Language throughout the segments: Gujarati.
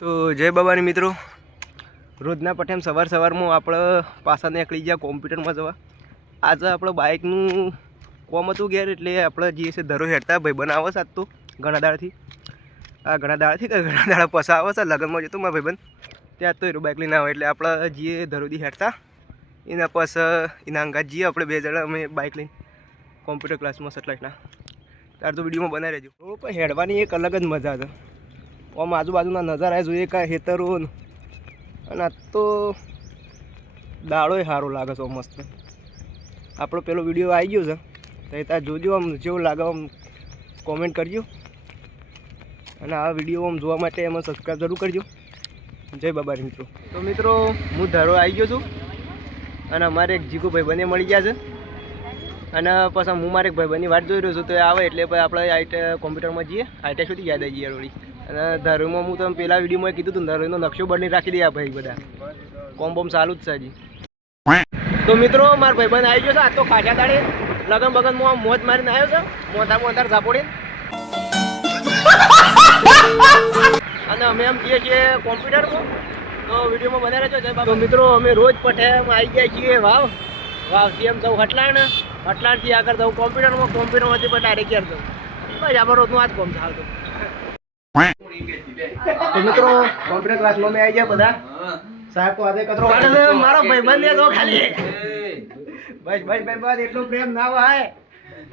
તો જય બાબાની મિત્રો, રોજના પઠેમ સવારમાં આપણે પાછા નીકળી ગયા કોમ્પ્યુટરમાં જવા. આજે આપણે બાઇકનું કોમ હતું ઘેર, એટલે આપણે જે છે ધરો હેડતા ભાઈ બનાવો સાત તો ઘણા દાડા પસા આવે છે. લગ્નમાં જતો મારા ભાઈબંધ ત્યાં તો એનું બાઇક લઈને આવે, એટલે આપણે જે ધરોથી હેડતા એના એના અંગાત જઈએ આપણે બે જણા. અમે બાઇક લઈને કોમ્પ્યુટર ક્લાસમાં સટલાઈટના ત્યારે તો વિડીયોમાં બનાવી રહેજો. તો પણ હેડવાની એક અલગ જ મજા છે. આમ આજુબાજુના નજારા જોઈએ કાંઈ હેતરો, અને આ તો દાડોય સારો લાગે છે. મસ્ત આપણો પેલો વિડીયો આવી ગયો છે, તો એ ત્યાં જોજો, આમ જેવું લાગે આમ કોમેન્ટ કરજો, અને આ વિડીયો આમ જોવા માટે એમાં સબસ્ક્રાઈબ જરૂર કરજો. જય બાબારી મિત્રો. તો મિત્રો હું ધારો આવી ગયો છું, અને અમારે એક જીગુ ભાઈબંધે મળી ગયા છે, અને પછી હું મારે એક ભાઈબંધની વાટ જોઈ રહ્યો છું. તો એ આવે એટલે પછી આપણે કોમ્પ્યુટરમાં જઈએ, આઈટી સુધી યાદ આવી જઈએ રોડી. અને ધારોમાં હું તમે પહેલાં વિડીયોમાં કીધું હતું, ધારોનો નકશો બની રાખી દે આ ભાઈ બધા કોમ્બોમ ચાલુ જ છે હજી. તો મિત્રો મારા ભાઈબંધ આવી ગયો છે. આ તો ખાસા દાડે લગન બગનમાં આમ મોજ મારીને આવ્યો છે, મોંધાર ઝાપોડીને. અને અમે એમ કહીએ છીએ કોમ્પ્યુટરમાં, તો વિડીયોમાં બનાવી રહેજો. તો મિત્રો અમે રોજ પઠેમ આવી ગયા છીએ વાવથી એમ જવું હટલાણથી આગળ જવું કોમ્પ્યુટરમાંથી પણ ડાયરેક્ટ ઘેર જવું. બસ આ રોજનું આ જ કોમ ચાલતું. તો મિત્રો કોમ્પ્યુટર ક્લાસમાં મેં આવી ગયા બધા. સાહેબ તો આજે કચરો કાઢે છે. મારો ભાઈબંધ ને જો ખાલી બસ એટલો પ્રેમ ના હોય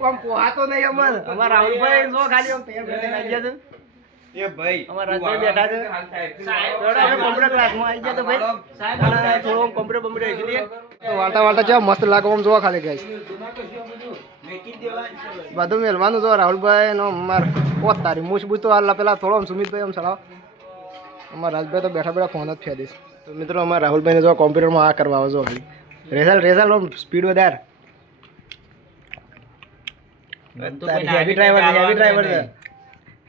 આમ પોહાતો નહીં. અમારા રાહુલભાઈ જો ખાલી આમ પેર બેઠા આવી ગયા છે. એ ભાઈ અમારા રાજભાઈ બેઠા છે. અમે કોમ્પ્યુટર ક્લાસમાં આવી ગયા તો ભાઈ થોડો કોમ્પ્યુટર શીખી લઈએ. તો વાળતા છે મસ્ત લાગો આમ જોવા ખાલી ગાઈસ. બધું મેલવાનું જો રાહુલભાઈ નો માર પોત તારી મૂછ બૂછ તો હાલ પેલા થોડો સુમિતભાઈ આમ ચલાવો. અમારા રાજભાઈ તો બેઠા ફોન જ ફેદીશ. તો મિત્રો અમારા રાહુલભાઈને જો કોમ્પ્યુટરમાં આ કરવા આવો જો ખાલી રેઝલ્ટ આમ સ્પીડ વધારે.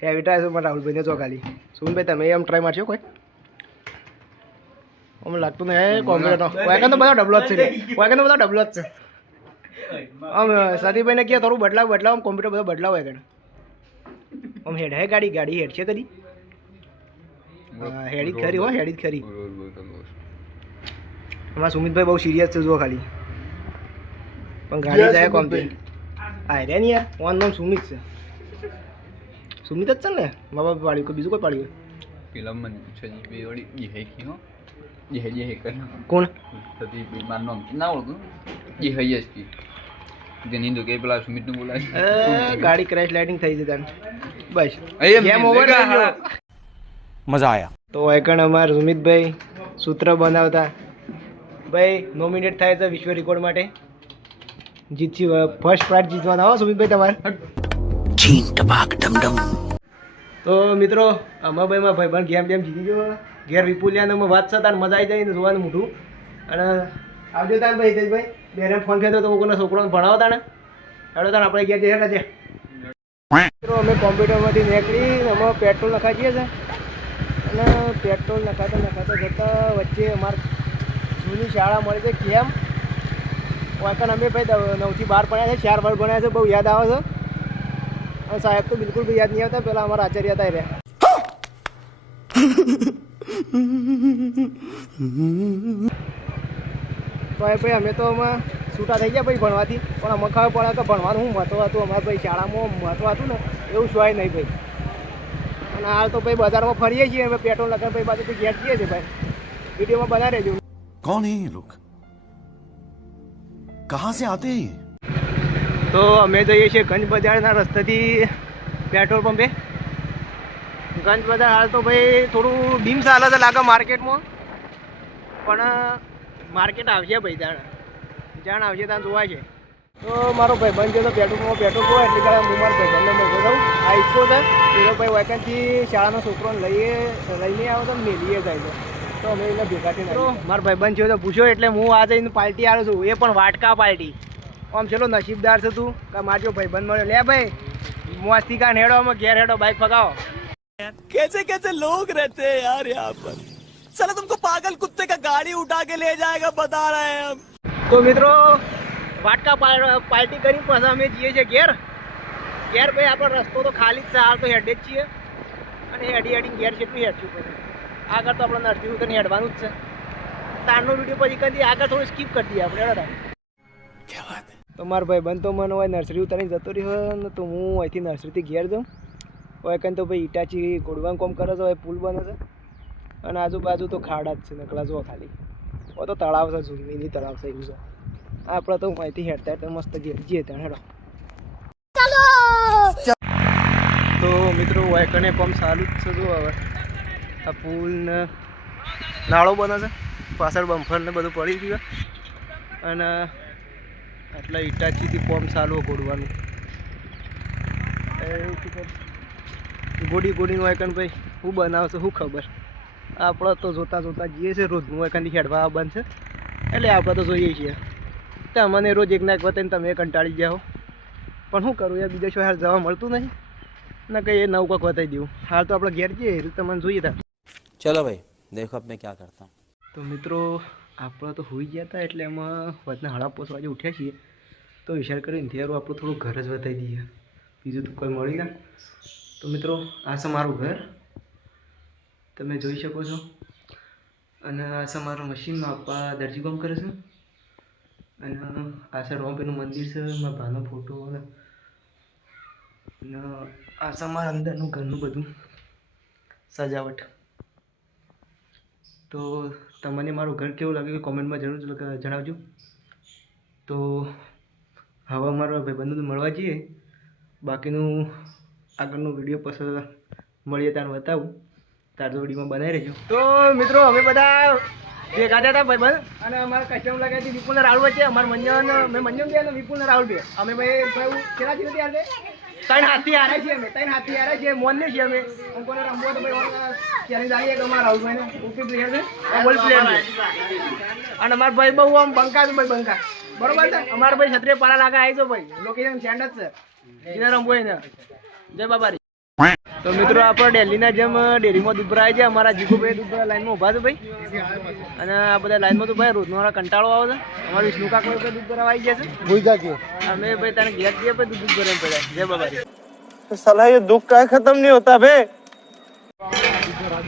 હેવી ડ્રાઈવર રાહુલભાઈને જો ખાલી. સુમિતભાઈ તમે એમ ટ્રાય મારશો કોઈ? અમને લાગતું નહીં કોમ્પ્યુટર વાયકન તો બધા ડબલો જ છે. આમ સતીભાઈને કહે થોડું બદલાવ આમ કોમ્પ્યુટર બધો બદલાવ હોય કણ. આમ હેડ હે ગાડી હેડ છે કદી હેડી જ ખરી. અમારા સુમિતભાઈ બહુ સિરિયસ છે જો ખાલી, પણ ગાડી જાય કોમ્પ્યુટર આ રે ને યાર. ઓન નામ સુમિત છે. સુમિત જ છે ને મા બાપ પાડ્યું, બીજું કોઈ પાડ્યું? કોણ ગાડી ક્રેશ લાઇટિંગ થઈ જતા બસ ગેમ ઓવર. મજા આયા. તો એકણ અમાર સુમિતભાઈ સૂત્ર બનાવતા ભાઈ નોમિનેટ થાય છે વિશ્વ રેકોર્ડ માટે. જીતથી ફર્સ્ટ પ્રાઇઝ જીતવાના હો સુમિતભાઈ તમારે. તો મિત્રો અમાભાઈમાં ભાઈબંધ ગેમ જીતી ગયો. ઘેર વિપુલિયાને વાત છે તાર મજા આવી જાય ને જોવાનું મોઢું. અને આવજો તાર ભાઈ હિતેશભાઈ બેને ફોન કર્યો તો કોઈના છોકરાને ભણાવતા ને હેડો તાર આપણે ઘેર જઈએ રજે. મિત્રો અમે કોમ્પ્યુટરમાંથી નીકળી અમે પેટ્રોલ નખાઈએ છીએ, અને પેટ્રોલ નખાતા જતાં વચ્ચે અમારે જૂની શાળા મળી છે કેમ વાંકણ. અમે ભાઈ 9 થી 12 ભણ્યા છે, 4 વર્ષ ભણ્યા છે. બહુ યાદ આવે છે. અને સાહેબ તો બિલકુલ બી યાદ નહીં આવતા. પેલા અમારા આચાર્ય હતા રહ્યા. તો ભાઈ અમે તો આમાં છૂટા થઈ ગયા ભાઈ ભણવાથી, પણ અમે ખબર પડે કે ભણવાનું શું મહત્વ હતું અમારે ભાઈ શાળામાં મહત્વ હતું ને એવું શું નહીં ભાઈ. અને હાલ તો ભાઈ બજારમાં ફરીએ છીએ અમે પેટ્રોલ લગાવ ભાઈ બાજુ ઘેર જઈએ છીએ ભાઈ. વિડીયોમાં બના રહેજો. કોણ હે ये लोग? कहां से आते हैं? તો અમે જઈએ છીએ ગંજ બજારના રસ્તેથી પેટ્રોલ પંપે. ગંજ બજાર હાલ તો ભાઈ થોડું ડીમ ચાલે છે લાગે માર્કેટમાં, પણ માર્કેટ આવશે ભાઈ જાણ આવશે ત્યાં જોવાય છે. તો મારો ભાઈબંધ છે તો પેટ્રોલ જોવા એટલે હું મારા ભાઈબંધને મળતો જાઉં. આ ઈચ્છો છે એ ભાઈ વાયકાનથી શાળાના છોકરોને લઈને આવે તો મેલીએ જાય છે. તો અમે એને ભેગા થઈને મારા ભાઈબંધ છે તો પૂછ્યો એટલે હું આજે એને પાર્ટી આવ્યો છું, એ પણ વાટકા પાર્ટી. આમ ચલો નસીબદાર છે તું કે મારો ભાઈબંધ મળ્યો. લે ભાઈ મોસ્તી કાન હેડો, અમે ઘેર હેડો, બાઇક ફગાવો. कैसे लोग रहते हैं यार यहाँ पर. साला तुमको पागल कुत्ते का गाड़ी उठा के ले जाएगा बता रहे हैं हम. તો મિત્રો વાટકા પાર્ટી કરી પછી અમે જઈએ છીએ ઘેર ભાઈ. આપણો રસ્તો તો ખાલી જ છે, હાલ તો હેડે જ છીએ. અને હેડી ઘેર જેટલું હેડશું પછી આગળ તો આપણે નર્સરી ઉતરીને હેડવાનું જ છે. તારનો વિડીયો પછી કરી દઈએ, આગળ થોડું સ્કીપ કરી દઈએ આપણે. હેડો તો મારો ભાઈ બંધ તો મને હોય નર્સરી ઉતારીને જતો રહ્યો ને, તો હું અહીંથી નર્સરીથી ઘેર જાઉં. હોય કંઈ તો ભાઈ ઈટાચી ગોળવાનું કામ કરે છે, હવે પુલ બને છે અને આજુબાજુ તો ખાડા જ છે નકલા જો ખાલી. હોય તો તળાવ છે, મિની તળાવ છે એવું છે. આપણે તો અહીંથી હેડતા હેડતા મસ્ત ઘેર જઈએ ત્યાં. હેડો તો મિત્રો હોય કને પંપ ચાલુ જ છે. જો હવે આ પુલ ને નાળો બને છે, પાછળ બમ્ફર ને બધું પડી ગયું અને એટલે ઈટાચીથી પંપ ચાલુ ગોળવાનું. ગોડીનું હોય કન ભાઈ શું બનાવશે શું ખબર. આપણે તો જોતા જઈએ છીએ રોજનું હોય કંઈ ખેડવા બંધ છે એટલે આપણે તો જોઈએ છીએ. તમને રોજ એક ના એક વખત તમે કંટાળી ગયા હો, પણ શું કરું યાર, બીજા શહેર જવા મળતું નહીં ને કંઈ એ નવું કોક બતાવી દઉં. હાલ તો આપણે ઘેર જઈએ એટલે તમને જોઈએ ત્યાં. चलो भाई देखो अब मैं क्या करता हूँ. તો મિત્રો આપણે તો હોઈ ગયા હતા એટલે એમાં વધના હળા પોસવા ઉઠ્યા છીએ, તો વિચાર કરીને ત્યારે આપણું થોડું ઘર જ બતાવી દઈએ, બીજું તો કોઈ મળી ના. તો મિત્રો આ છે મારું ઘર, તમે જોઈ શકો છો. અને આ છે મારું મશીનમાં આપવા દરજી કામ કરે છે. અને આ છે રોમ્પેનું મંદિર છે, મારા ભાનો ફોટો અને આ છે મારા અંદરનું ઘરનું બધું સજાવટ. તો તમને મારું ઘર કેવું લાગ્યું કોમેન્ટમાં જરૂર જણાવજો. તો હવે અમારા ભાઈબંધોને મળવા જઈએ, બાકીનું આગળનો વિડીયો પછી મળીએ ત્યારે બતાવું. તાર જોડીમાં બનાવી રહેજો. તો મિત્રો અમે બધા ભેગા થયા હતા ભાઈબંધ, અને અમારા કસ્ટમર લાગ્યા હતી વિપુલ રાહુલ વચ્ચે. અમારા મંજન મેં મંજન બે અને વિપુલ ને રાહુલ બે અમે ભાઈ કેટલા દિવસથી હારે 3 હાથથી હારે છીએ. અમે 3 હાથથી હારે છીએ, મોનને છીએ અમે. કોને રમવો તો ભાઈ ચેલેન્જ આવીએ કે અમારા રાહુલભાઈને ઓકે પ્લેયર છે, બોલ પ્લેયર છે. અને અમારા ભાઈ બહુ આમ બંકા છે, ભાઈ બંકા બરોબર છે. અમારા ભાઈ ક્ષત્રિય પાલા લાગા આવી જાવ ભાઈ, લોકેશન સેન્ડ જ છે, એને રમવો એને. જય બાબારી. તો મિત્રો આપણે દિલ્હીના જેમ ડેરીમાં દૂધ ભરાય છે. અમારા જીગુભાઈ દૂધ ભરા લાઈનમાં ઊભા છે ભાઈ, અને આ બધા લાઈનમાં તો ભાઈ રોજનો કંટાળો આવે છે. અમારું વિષ્ણુ કાકા દૂધ ભરાવા આવી ગયા છે. ભૂઈ ગયા અમે ભાઈ તને ઘેર જઈએ ભાઈ દૂધ ભરાઈને પડ્યા. જય બાબારી. साला ये दुख का खत्म नहीं होता बे.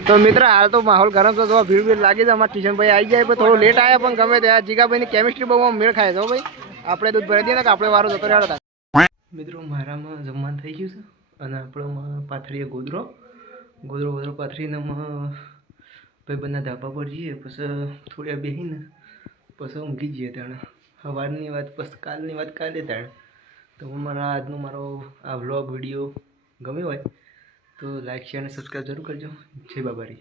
તો મિત્ર હાલ તો માહોલ ગરમ છે, તો ભીડ લાગી છે. અમારા કિશન ભાઈ આવી જાય પણ થોડું લેટ આવ્યા, પણ ગમે ત્યાં જીગાભાઈની કેમિસ્ટ્રી બહુ મેળ ખાય છે ભાઈ. આપણે દૂધ ભરાઈ દઈએ ને કે આપણે વારો જતો રહ્યો હતા. મિત્રો મારામાં જમવાનું થઈ ગયું છે અને આપણોમાં પાથરીએ ગોદરો પાથરીને ભાઈ બંને ધાબા પર જઈએ, પછી થોડી બેસીને પછી ઊંઘી જઈએ. ત્યાં સવારની વાત પછી કાલની વાત કાલે ત્યાં. તો મારા આજનો મારો આ વ્લોગ વિડીયો ગમ્યો હોય તો લાઈક શેર અને સબસ્ક્રાઈબ જરૂર કરજો. જય બાબારી.